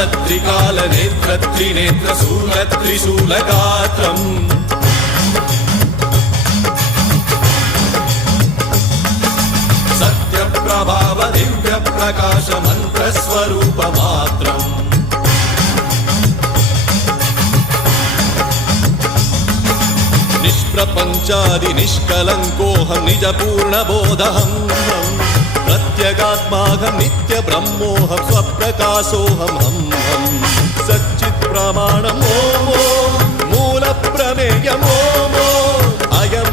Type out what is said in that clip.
त्रिकालनेत्रत्रिनेत्रशूलत्रिशूलगात्रम् सत्यप्रभाव दिव्यप्रकाश मन्त्रस्वरूपमात्रम् निष्प्रपञ्चादि निष्कलङ्कोऽहं निजपूर्णबोधहं प्रत्यगात्माहं नित्यब्रह्मोऽहं स्वप्रकाशोऽहं सच्चित्प्रमाणम् ॐ मूलप्रमेयम् ॐ अयं